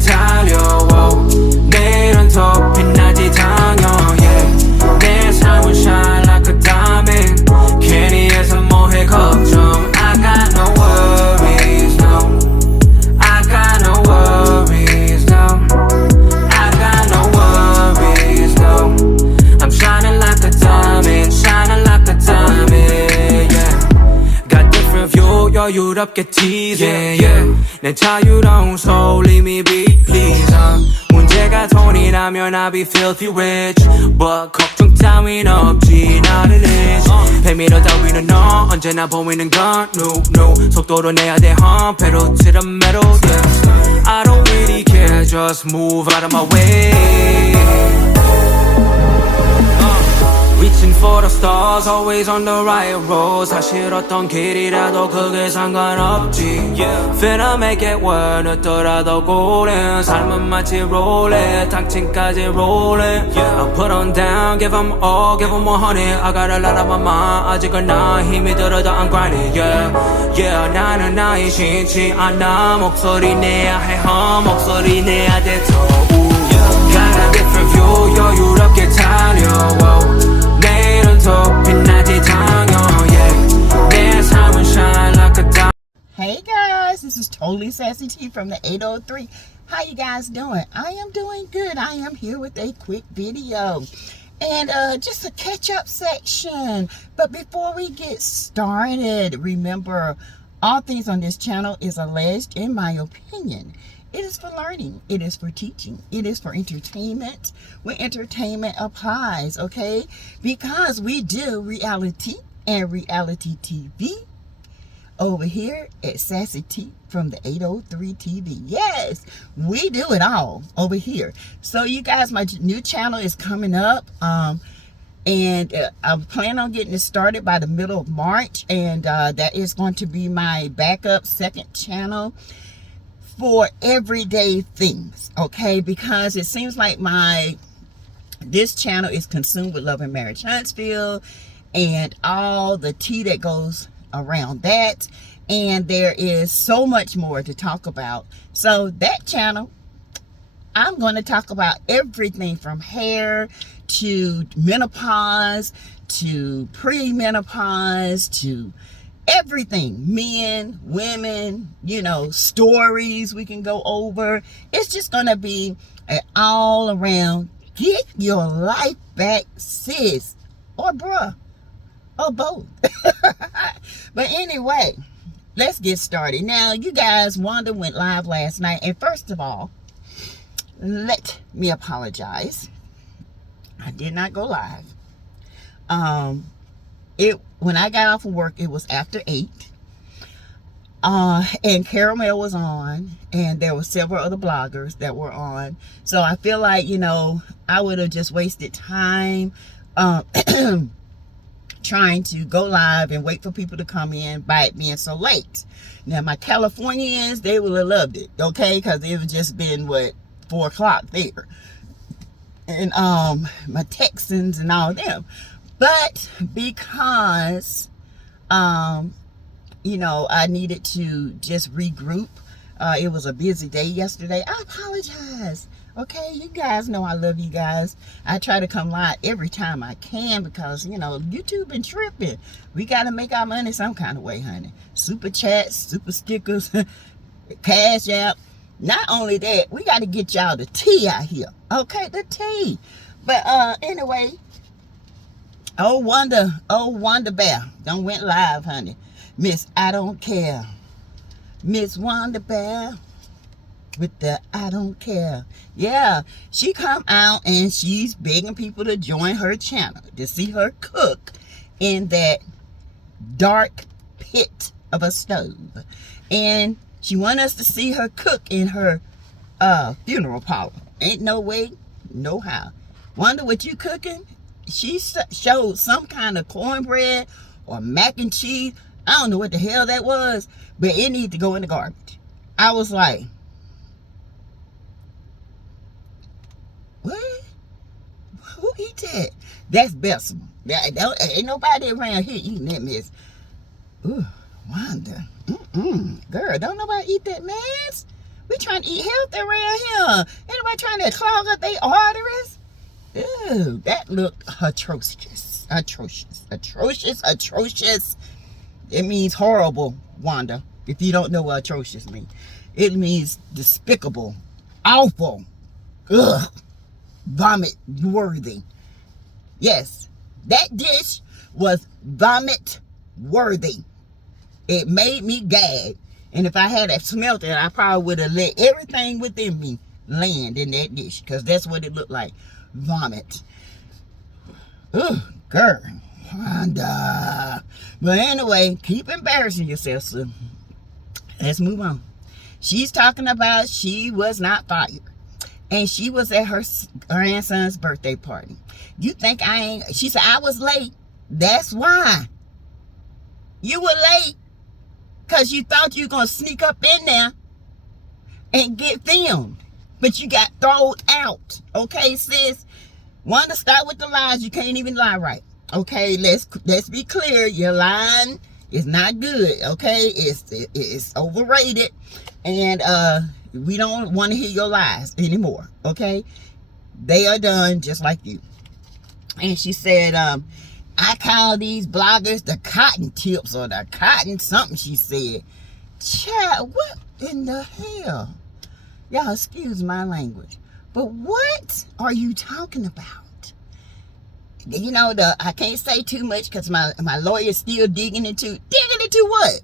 달려 내일은 더 빛나지 당연 yeah. 내 삶은 shine like a diamond 괜히 해서 뭐해 걱정 I got no worries no I got no worries no I got no worries no I'm shining like a diamond shining like a diamond yeah. Got different view 여유롭게 tease yeah, yeah. 내 자유로운 soul leave me be please 문제가 돈이라면 I'll be filthy rich But 걱정 따윈 없지 나를 rich 100m 따위는 너 언제나 보이는 건 no no 속도로 내야 돼 pedal to the metal yeah. I don't really care just move out of my way Reaching for the stars, always on the right road 사실 어떤 길이라도 그게 상관없지 yeah. Finna make it work 늦더라도 고른 삶은 마치 롤렛 당층까지 rolling yeah. I put on down, give them all, give them 100 I got a lot on my mind 아직은 나 힘이 들어도 I'm grinding yeah. Yeah, 나는 나의 싫지 않아 목소리 내야 해 목소리 내야 돼 더 Got a different view 여유롭게 달려 내일은 더 빛나지 당연 yeah. 내 삶은 shine like a diamond Hey guys, this is totally Sassy T from the 803. How you guys doing? I am doing good. I am here with a quick video and just a catch-up section. But before we get started, remember all things on this channel is alleged in my opinion. It is for learning. It is for teaching. It is for entertainment when entertainment applies, okay? Because we do reality and reality TV over here at Sassy T from the 803 TV. Yes, we do it all over here. So you guys, my new channel is coming up. And I'm planning on getting it started by the middle of March. And that is going to be my backup second channel for everyday things, okay? Because it seems like this channel is consumed with Love and Marriage Huntsville and all the tea that goes around that, and there is so much more to talk about. So that channel, I'm going to talk about everything from hair to menopause to pre-menopause to everything, men, women, you know, stories we can go over. It's just gonna be an all around get your life back sis or bruh or both. But anyway, let's get started. Now you guys, Wanda went live last night, and first of all, let me apologize. I did not go live. When I got off of work, it was after 8. And Caramel was on, and there were several other bloggers that were on. So I feel like, you know, I would have just wasted time trying to go live and wait for people to come in by it being so late. Now, my Californians, they would have loved it, okay? Because it would just been, 4 o'clock there. And my Texans and all them. But because, you know, I needed to just regroup. It was a busy day yesterday. I apologize. Okay, you guys know I love you guys. I try to come live every time I can because, you know, YouTube been tripping. We got to make our money some kind of way, honey. Super chats, super stickers, Cash App. Not only that, we got to get y'all the tea out here. Okay, the tea. But anyway, oh Wanda Bear done went live, honey. Miss I Don't Care. Miss Wanda Bear with the I Don't Care. Yeah, she come out and she's begging people to join her channel to see her cook in that dark pit of a stove. And she want us to see her cook in her funeral parlor. Ain't no way, no how. Wonder what you cooking? She showed some kind of cornbread or mac and cheese. I don't know what the hell that was, but it needs to go in the garbage. I was like, what? Who eat that? That's Bessemer. Ain't nobody around here eating that mess. Ooh, Wanda. Girl, don't nobody eat that mess. We trying to eat healthy around here. Anybody trying to clog up their arteries? Ew, that looked atrocious. Atrocious. Atrocious. Atrocious. It means horrible, Wanda. If you don't know what atrocious means. It means despicable. Awful. Ugh. Vomit worthy. Yes. That dish was vomit worthy. It made me gag. And if I had smelt it, I probably would have let everything within me land in that dish. Because that's what it looked like. Vomit. Ugh, girl. Wanda. But anyway, keep embarrassing yourself, so let's move on. She's talking about she was not fired. And she was at her grandson's birthday party. You think I ain't... She said, I was late. That's why. You were late. Because you thought you were going to sneak up in there and get filmed. But you got thrown out. Okay, sis? Wanda, start with the lies. You can't even lie right. Okay, let's be clear. Your lying is not good. Okay, it's overrated. And we don't want to hear your lies anymore. Okay? They are done just like you. And she said, I call these bloggers the cotton tips or the cotton something, she said. Child, what in the hell? Y'all excuse my language. But what are you talking about? You know, I can't say too much because my lawyer's still digging into what?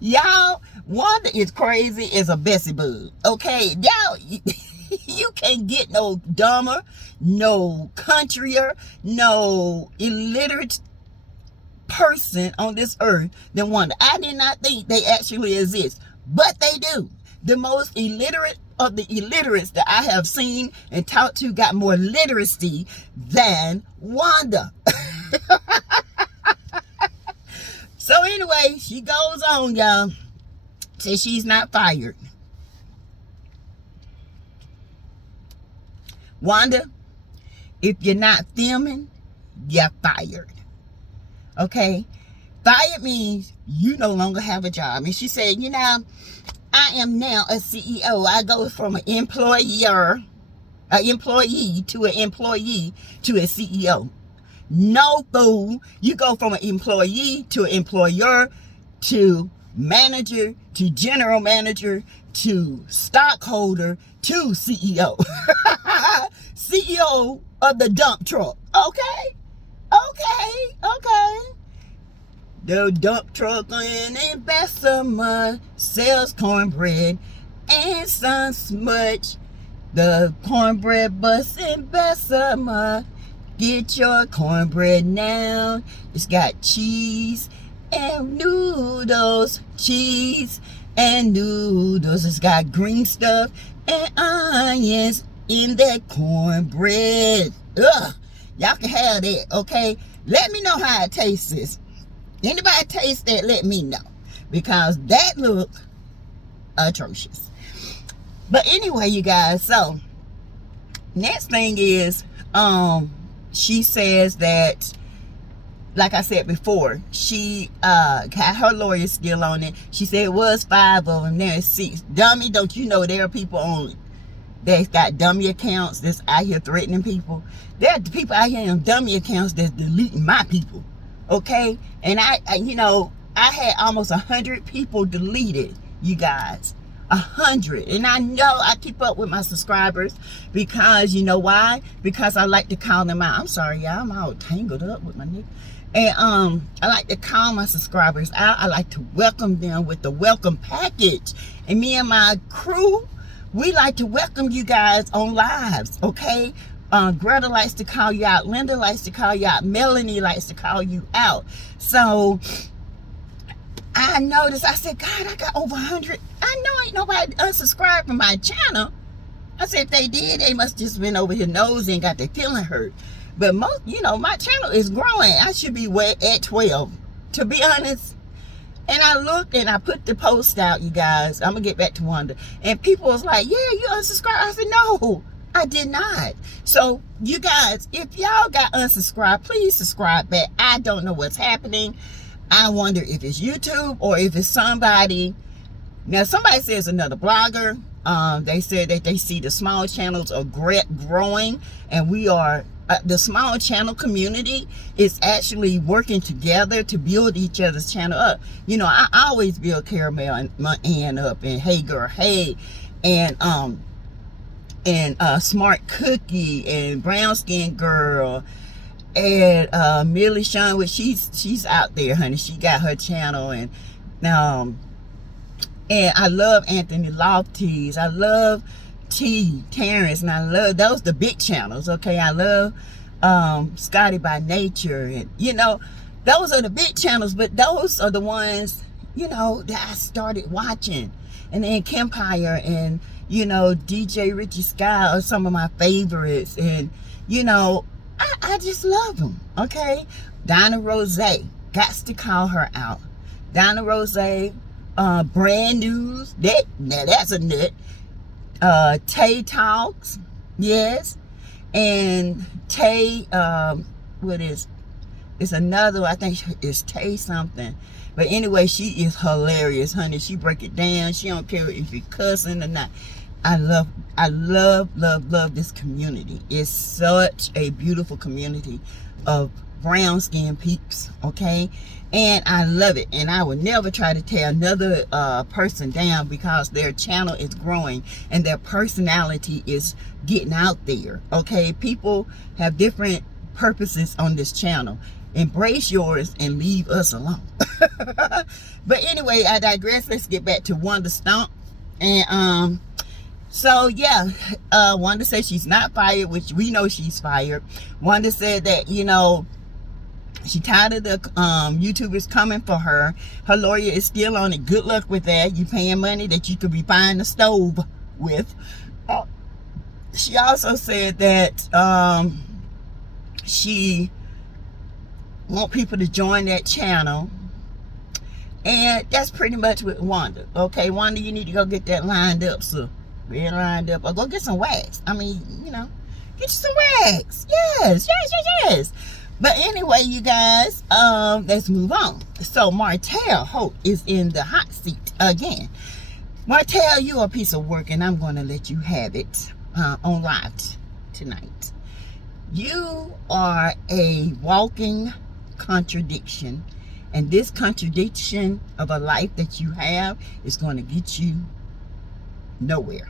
Y'all, Wanda is crazy as a Bessie bug. Okay, y'all, you can't get no dumber, no countryer, no illiterate person on this earth than Wanda. I did not think they actually exist, but they do. The most illiterate of the illiterates that I have seen and talked to got more literacy than Wanda. So anyway, she goes on, y'all. Says she's not fired. Wanda, if you're not filming, you're fired. Okay? Fired means you no longer have a job. And she said, you know, I am now a CEO. I go from an employee to an employee to a CEO. No, fool. You go from an employee to an employer to manager to general manager to stockholder to CEO. CEO of the dump truck. Okay? Okay. The dump truck in Bessemer sells cornbread and sun smudge. The cornbread bus in Bessemer. Get your cornbread now. It's got cheese and noodles. Cheese and noodles. It's got green stuff and onions in that cornbread. Ugh. Y'all can have that, okay? Let me know how it tastes. Anybody taste that, let me know. Because that look atrocious. But anyway, you guys, so next thing is, she says that, like I said before, she got her lawyer still on it. She said it was 5 of them, there's 6. Dummy, don't you know there are people on that's got dummy accounts that's out here threatening people? There are people out here on dummy accounts that's deleting my people. Okay? And I you know, I had almost 100 people deleted, you guys. 100. And I know I keep up with my subscribers because, you know why? Because I like to call them out. I'm sorry, y'all. I'm all tangled up with my nigga. And I like to call my subscribers out. I like to welcome them with the welcome package. And me and my crew, we like to welcome you guys on lives, okay? Greta likes to call you out. Linda likes to call you out. Melanie likes to call you out. So I noticed, I said, God, I got over 100. I know ain't nobody unsubscribed from my channel. I said, if they did, they must just been over here nosing and got their feeling hurt. But most, you know, my channel is growing. I should be at 12, to be honest. And I looked and I put the post out, you guys. I'm going to get back to Wanda. And people was like, yeah, you unsubscribed. I said, no, I did not. So, you guys, if y'all got unsubscribed, please subscribe back. I don't know what's happening. I wonder if it's YouTube or if it's somebody Now, somebody says another blogger, they said that they see the small channels are growing, and we are, the small channel community is actually working together to build each other's channel up. You know, I always build Caramel and my Ann up, and Hey Girl Hey, and Smart Cookie, and Brown Skin Girl, and Millie Sean, which she's out there, honey. She got her channel, and I love Anthony Lofty's. I love Terrence, and I love those, the big channels. Okay, I love Scotty by Nature, and you know, those are the big channels. But those are the ones, you know, that I started watching. And then Kempire, and you know, DJ Richie Sky are some of my favorites. And you know, I just love them. Okay, Donna Rose, got to call her out. Donna Rose, Brand News, now that's a nut. Tay Talks, yes, and Tay, it's another, I think it's Tay something, but anyway, she is hilarious, honey. She break it down. She don't care if you're cussing or not. I love this community. It's such a beautiful community of brown skin peeps, okay? And I love it, and I would never try to tear another person down, because their channel is growing and their personality is getting out there, okay? People have different purposes on this channel. Embrace yours and leave us alone. But anyway, I digress. Let's get back to Wanda Stomp. And so yeah, Wanda said she's not fired, which we know she's fired. Wanda said that, you know, she tired of the YouTubers coming for her. Her lawyer is still on it. Good luck with that. You paying money that you could be buying a stove with. She also said that she want people to join that channel. And that's pretty much with Wanda. Okay, Wanda, you need to go get that lined up, so get lined up. Or go get some wax. I mean, you know, get you some wax. Yes. But anyway, you guys, let's move on. So Martel Holt is in the hot seat again. Martel, you're a piece of work, and I'm going to let you have it on live tonight. You are a walking contradiction, and this contradiction of a life that you have is going to get you nowhere.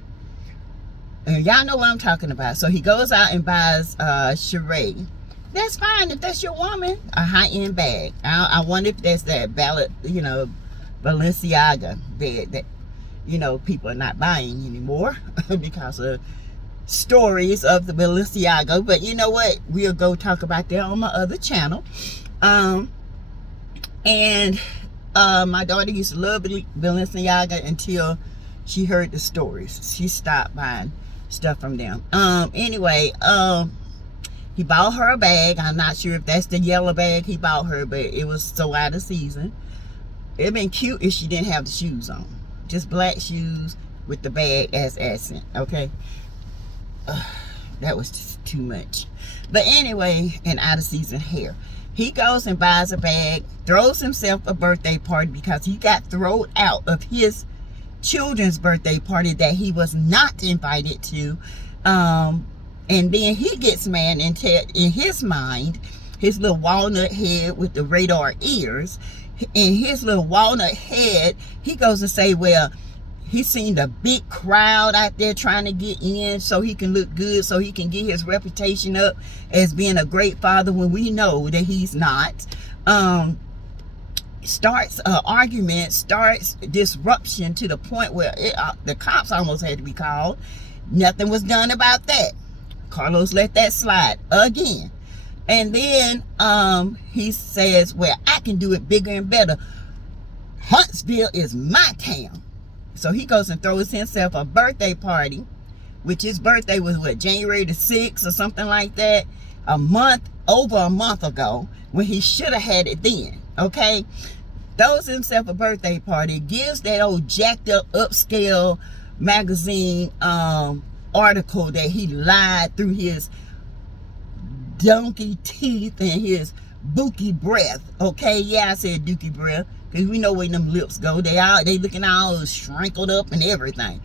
And y'all know what I'm talking about. So he goes out and buys Chiiii. That's fine if that's your woman. A high-end bag. I wonder if that's that ballot, you know, Balenciaga bag that, you know, people are not buying anymore because of stories of the Balenciaga. But you know what? We'll go talk about that on my other channel. And my daughter used to love Balenciaga until she heard the stories. She stopped buying stuff from them. Anyway, he bought her a bag. I'm not sure if that's the yellow bag he bought her, but it was so out of season. It'd been cute if she didn't have the shoes on. Just black shoes with the bag as accent, okay? That was just too much. But anyway, and out of season hair. He goes and buys a bag, throws himself a birthday party because he got thrown out of his children's birthday party that he was not invited to. And then he gets mad and in his mind, his little walnut head with the radar ears, in his little walnut head, he goes to say, well, he's seen the big crowd out there trying to get in so he can look good, so he can get his reputation up as being a great father when we know that he's not. Starts an argument, starts disruption to the point where the cops almost had to be called. Nothing was done about that. Carlos let that slide again. And then he says, well, I can do it bigger and better. Huntsville is my town. So he goes and throws himself a birthday party, which his birthday was what, January the 6th or something like that, over a month ago, when he should have had it then. Okay, throws himself a birthday party, gives that old jacked up upscale magazine article that he lied through his donkey teeth and his bookie breath. Okay, yeah, I said dookie breath. because we know where them lips go. They looking all shrinkled up and everything.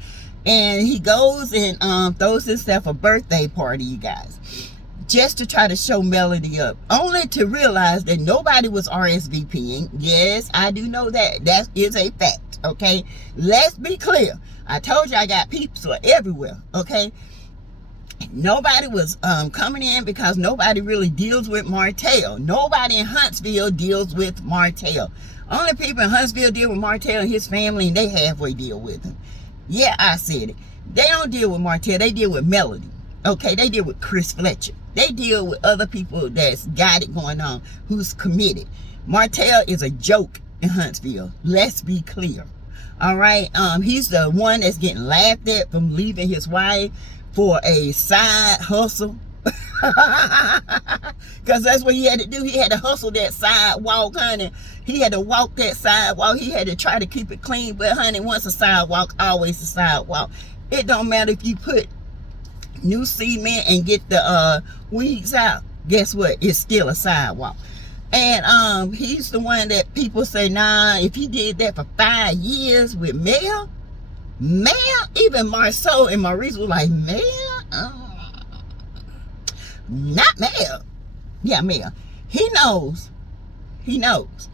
And he goes and throws himself a birthday party, you guys, just to try to show Melody up, only to realize that nobody was RSVPing. Yes, I do know that. That is a fact, okay? Let's be clear. I told you I got peeps everywhere, okay? Nobody was coming in because nobody really deals with Martel. Nobody in Huntsville deals with Martel. Only people in Huntsville deal with Martel and his family, and they halfway deal with him. Yeah, I said it. They don't deal with Martel. They deal with Melody. Okay, they deal with Chris Fletcher. They deal with other people that's got it going on, who's committed. Martel is a joke in Huntsville. Let's be clear. All right, he's the one that's getting laughed at from leaving his wife for a side hustle. Because that's what he had to do. He had to hustle that sidewalk, honey. He had to walk that sidewalk. He had to try to keep it clean. But honey, once a sidewalk, always a sidewalk. It don't matter if you put new cement and get the weeds out. Guess what? It's still a sidewalk. And he's the one that people say, nah, if he did that for 5 years with Mel, even Marceau and Maurice were like, Mel? Not Mel. Yeah, Mel. He knows. He knows.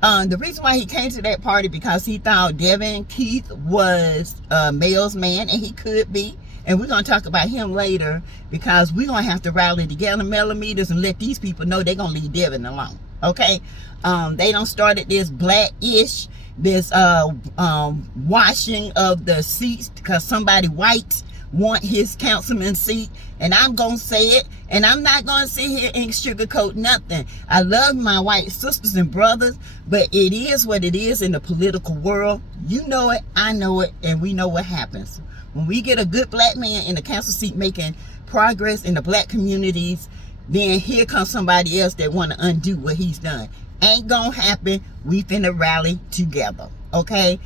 The reason why he came to that party because he thought Devin Keith was Mel's man, and he could be. And we're going to talk about him later because we're going to have to rally together millimeters and let these people know they're going to leave Devin alone. Okay? They done started this blackish, this washing of the seats because somebody white want his councilman seat. And I'm going to say it. And I'm not going to sit here and sugarcoat nothing. I love my white sisters and brothers, but it is what it is in the political world. You know it, I know it, and we know what happens. When we get a good black man in the council seat making progress in the black communities, then here comes somebody else that want to undo what he's done. Ain't gonna happen. We finna rally together, okay?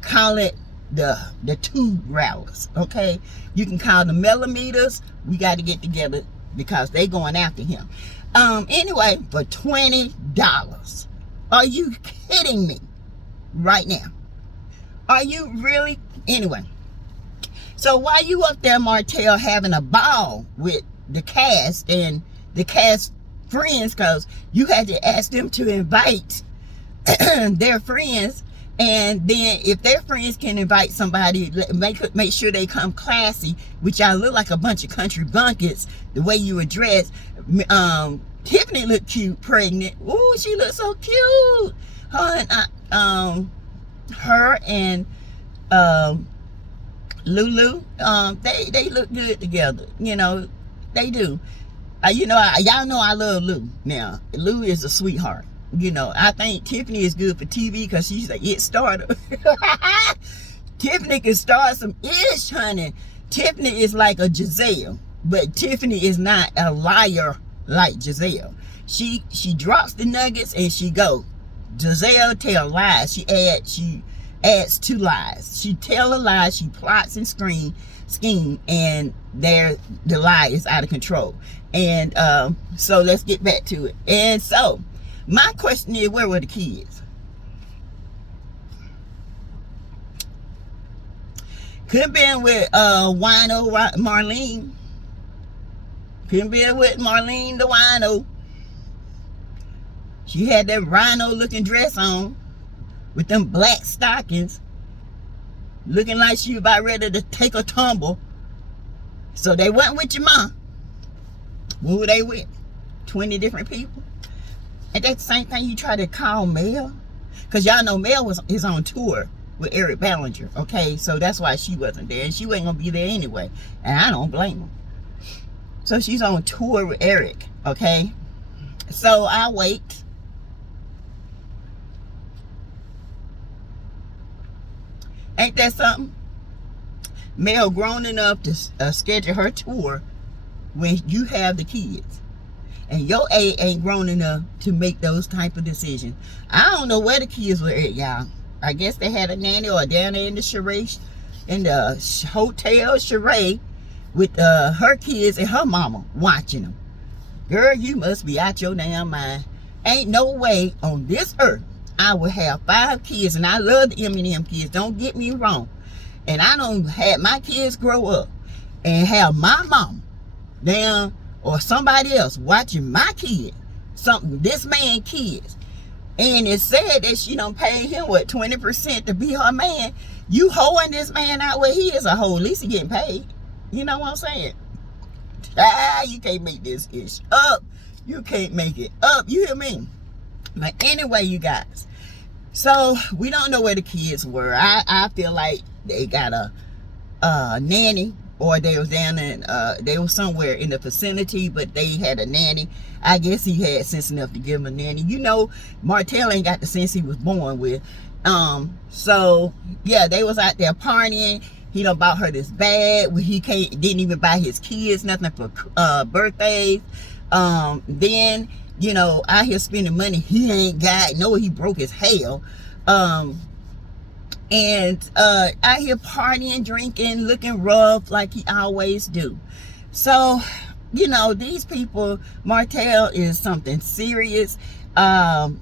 Call it the two rallies, okay? You can call the millimeters. We got to get together because they going after him. Anyway, for $20. Are you kidding me right now? Are you really? Anyway. So while you up there, Martel, having a ball with the cast and the cast friends, because you had to ask them to invite their friends, and then if their friends can invite somebody, make sure they come classy, which y'all look like a bunch of country bunkets, the way you were dressed. Tiffany looked cute, pregnant. Ooh, she looked so cute. Her and Lulu, they look good together. You know, they do. Y'all know I love Lou. Now, Lou is a sweetheart. You know, I think Tiffany is good for TV because she's a it starter. Tiffany can start some ish, honey. Tiffany is like a Giselle, but Tiffany is not a liar like Giselle. She drops the nuggets and she go. Giselle tell lies. She adds 2 lies. She tell a lie, she plots and scheme, and the lie is out of control. And so let's get back to it. And so my question is, where were the kids? Could have been with Wino Marlene. Could have been with Marlene the Wino. She had that rhino looking dress on with them black stockings, looking like she was about ready to take a tumble. So they went with your mom. Who were they with? 20 different people? And that's the same thing you try to call Mel? Because y'all know Mel is on tour with Eric Ballinger, okay? So that's why she wasn't there. And she wasn't going to be there anyway. And I don't blame her. So she's on tour with Eric, okay? So I wait. Ain't that something? Mel grown enough to schedule her tour when you have the kids. And your A ain't grown enough to make those type of decisions. I don't know where the kids were at, y'all. I guess they had a nanny or down there in the Chiiii, in the hotel Chiiii, with her kids and her mama watching them. Girl, you must be out your damn mind. Ain't no way on this earth I would have 5 kids, and I love the M&M kids, don't get me wrong. And I don't have my kids grow up and have my mom down or somebody else watching my kid, this man kids. And it said that she done paid him, what, 20% to be her man. You hoeing this man out where he is a hoe. At least he getting paid. You know what I'm saying? You can't make this ish up. You can't make it up. You hear me? But anyway, you guys. So, we don't know where the kids were. I feel like they got a nanny, or they was down in, they were somewhere in the vicinity, but they had a nanny. I guess he had sense enough to give him a nanny. You know, Martel ain't got the sense he was born with. So, yeah, they was out there partying. He done bought her this bag where he didn't even buy his kids nothing for birthdays. Then, you know, out here spending money he ain't got. No, he broke as hell. And out here partying, drinking, looking rough like he always do. So, you know, these people, Martel is something serious. The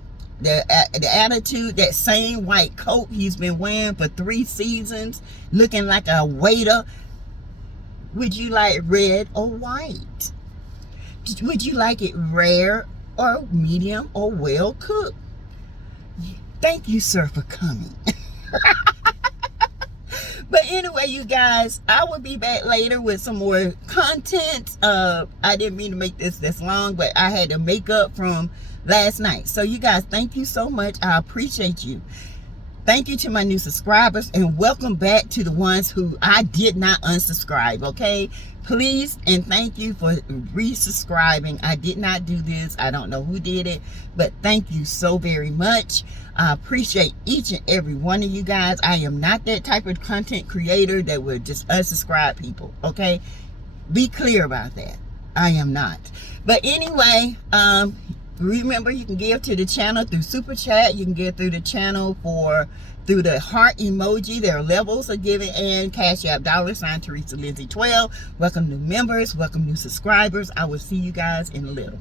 attitude, that same white coat he's been wearing for 3 seasons, looking like a waiter. Would you like red or white? Would you like it rare or medium or well cooked? Thank you, sir, for coming. But anyway, you guys, I will be back later with some more content. I didn't mean to make this long, but I had to make up from last night. So you guys, thank you so much. I appreciate you. Thank you to my new subscribers, and welcome back to the ones who I did not unsubscribe, okay? Please and thank you for resubscribing. I did not do this. I don't know who did it, but thank you so very much. I appreciate each and every one of you guys. I am not that type of content creator that would just unsubscribe people, okay? Be clear about that. I am not. But anyway, remember, you can give to the channel through Super Chat. You can give through the channel through the heart emoji. There are levels of giving, and Cash App $, Teresa Lindsay 12. Welcome new members. Welcome new subscribers. I will see you guys in a little.